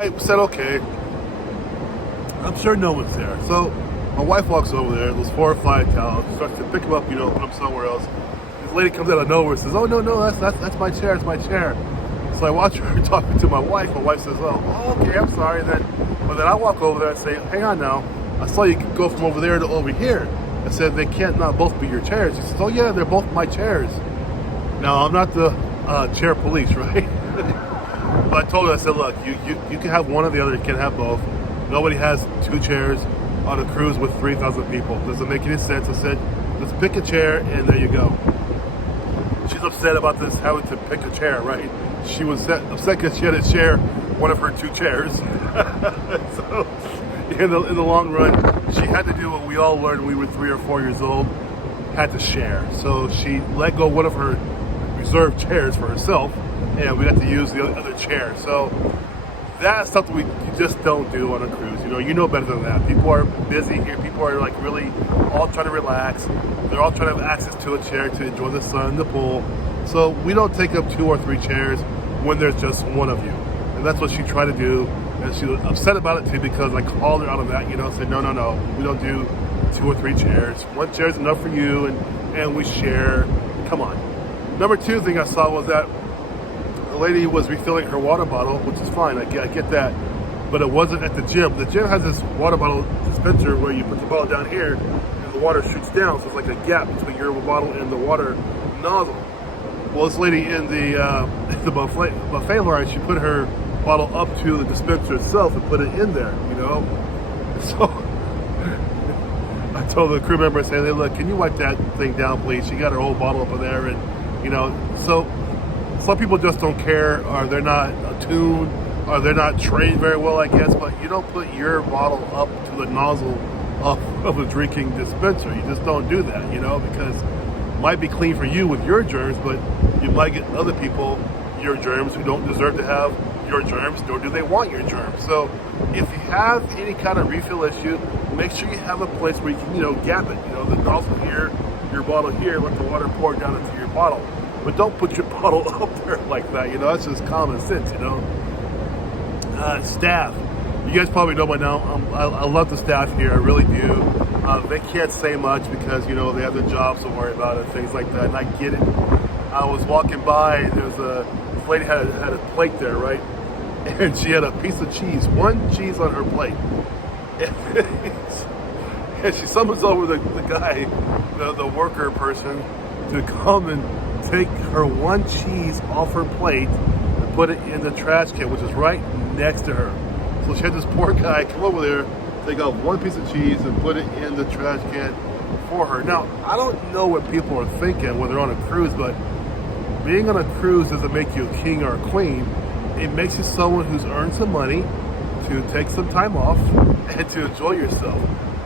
I said, okay, I'm sure no one's there. So my wife walks over there, those 4 or 5 towels, starts to pick them up, put them somewhere else. This lady comes out of nowhere and says, oh, no, that's my chair, it's my chair. So I watch her talking to my wife. My wife says, oh, okay, I'm sorry then. But then I walk over there and say, hang on now, I saw you go from over there to over here. I said, they can't not both be your chairs. She says, oh yeah, they're both my chairs. Now, I'm not the chair police, right? But I told her, I said, look, you can have one or the other, you can't have both. Nobody has 2 chairs on a cruise with 3,000 people. Doesn't make any sense. I said, let's pick a chair, and there you go. She's upset about this, having to pick a chair, right? She was upset because she had to share one of her 2 chairs. So, in the long run, she had to do what we all learned when we were 3 or 4 years old, had to share. So she let go one of her reserved chairs for herself, and we got to use the other chair. So that's something you just don't do on a cruise. You know better than that. People are busy here. People are like really all trying to relax. They're all trying to have access to a chair to enjoy the sun, the pool. So we don't take up 2 or 3 chairs when there's just one of you. And that's what she tried to do. And she was upset about it too because I called her out on that, said, no, we don't do 2 or 3 chairs. 1 chair is enough for you, and we share. Come on. Number 2 thing I saw was that the lady was refilling her water bottle, which is fine, I get that. But it wasn't at the gym. The gym has this water bottle dispenser where you put the bottle down here and the water shoots down. So it's like a gap between your bottle and the water nozzle. Well, this lady in the buffet line, she put her bottle up to the dispenser itself and put it in there, So I told the crew member, I said, hey, look, can you wipe that thing down, please? She got her whole bottle up in there, and, so some people just don't care, or they're not attuned, or they're not trained very well, I guess, but you don't put your bottle up to the nozzle of a drinking dispenser. You just don't do that, because it might be clean for you with your germs, but you might get other people your germs who don't deserve to have your germs, nor do they want your germs. So if you have any kind of refill issue, make sure you have a place where you can, gap it, the nozzle here, your bottle here, let the water pour down into your bottle. But don't put your bottle up there like that, that's just common sense, Staff. You guys probably know by now, I love the staff here, I really do. They can't say much because, they have their jobs to worry about and things like that, and I get it. I was walking by, this lady had a plate there, right? And she had a piece of cheese, 1 cheese on her plate. And she summons over the guy, the worker person, to come and take her 1 cheese off her plate and put it in the trash can, which is right next to her. So she had this poor guy come over there, take out 1 piece of cheese and put it in the trash can for her. Now, I don't know what people are thinking when they're on a cruise, but being on a cruise doesn't make you a king or a queen. It makes you someone who's earned some money to take some time off and to enjoy yourself.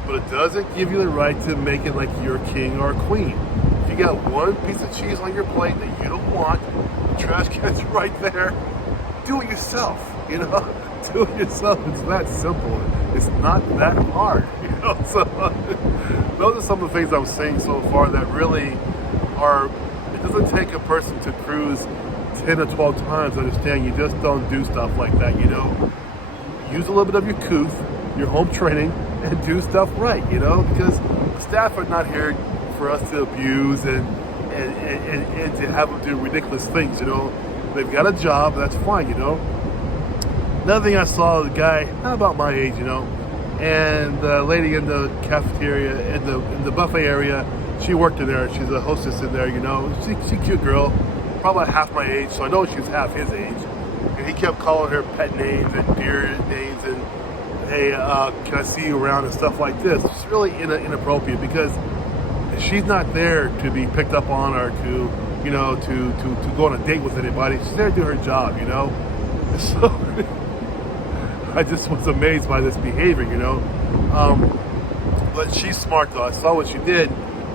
But it doesn't give you the right to make it like you're a king or a queen. If you got 1 piece of cheese on your plate that you don't want, the trash can's right there, do it yourself, Do it yourself. It's that simple. It's not that hard, So those are some of the things I'm saying so far that really are, it doesn't take a person to cruise 10 or 12 times to understand. You just don't do stuff like that, Use a little bit of your couth, your home training, and do stuff right, because the staff are not here for us to abuse and to have them do ridiculous things, They've got a job, that's fine, Another thing I saw, the guy, not about my age, and the lady in the cafeteria, in the buffet area, she worked in there. She's a hostess in there, She's a cute girl, probably half my age, so I know she's half his age. And he kept calling her pet names and dear names and, hey, can I see you around and stuff like this. It's really inappropriate because she's not there to be picked up on or to go on a date with anybody. She's there to do her job, So I just was amazed by this behavior, But she's smart though. I saw what she did.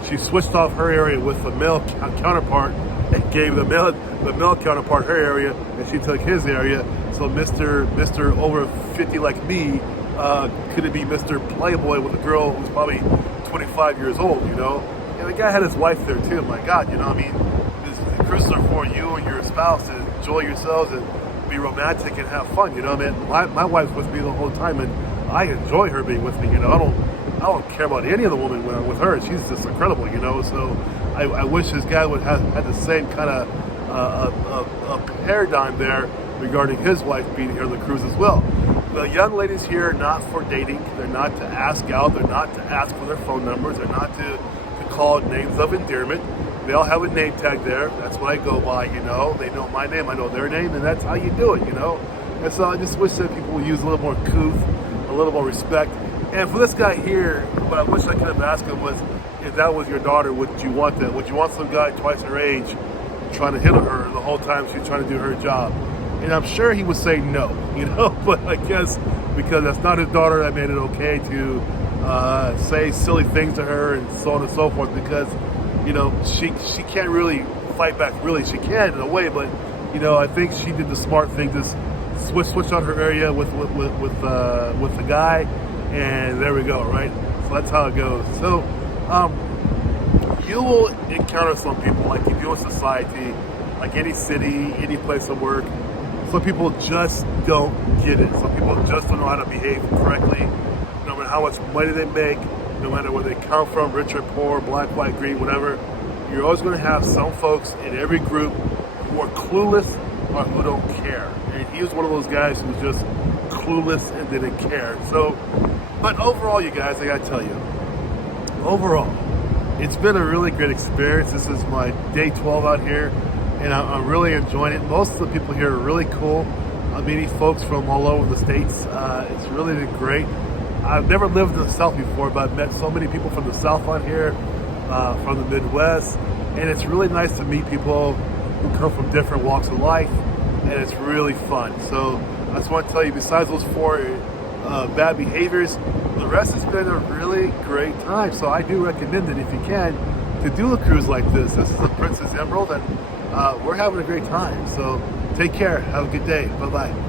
She switched off her area with the male counterpart and gave the male counterpart her area, and she took his area. So Mr. over 50 like me couldn't be Mr. Playboy with a girl who's probably 25 years old, And the guy had his wife there too. My God, the cruises are for you and your spouse to enjoy yourselves and be romantic and have fun. You know, I mean, my wife's with me the whole time, and I enjoy her being with me. You know, I don't care about any of the women when I'm with her. She's just incredible. You know, so I wish this guy would have had the same kind of a paradigm there regarding his wife being here on the cruise as well. The young ladies here are not for dating. They're not to ask out. They're not to ask for their phone numbers. They're not to call names of endearment. They all have a name tag there. That's what I go by, you know. They know my name, I know their name, and that's how you do it, you know. And so I just wish that people would use a little more couth, a little more respect. And for this guy here, what I wish I could have asked him was, if that was your daughter, would you want that? Would you want some guy twice her age trying to hit on her the whole time she's trying to do her job? And I'm sure he would say no, you know, but I guess because that's not his daughter, that made it okay to say silly things to her and so on and so forth, because, you know, she can't really fight back. Really, she can in a way, but, you know, I think she did the smart thing, just switch on her area with the guy, and there we go, right? So that's how it goes. So you will encounter some people like you do in society, like any city, any place of work. Some people just don't get it. Some people just don't know how to behave correctly, no matter how much money they make, no matter where they come from, rich or poor, black, white, green, whatever. You're always going to have some folks in every group who are clueless or who don't care. And he was one of those guys who was just clueless and didn't care. So, but overall, you guys, I got to tell you, overall, it's been a really great experience. This is my day 12 out here, and I'm really enjoying it. Most of the people here are really cool. I'm meeting folks from all over the states. It's really been great. I've never lived in the South before, but I've met so many people from the South on here, from the Midwest, and it's really nice to meet people who come from different walks of life, and it's really fun. So I just want to tell you, besides those 4 bad behaviors, the rest has been a really great time. So I do recommend it, if you can, to do a cruise like this. This is a Princess Emerald, and we're having a great time. So take care. Have a good day. Bye-bye.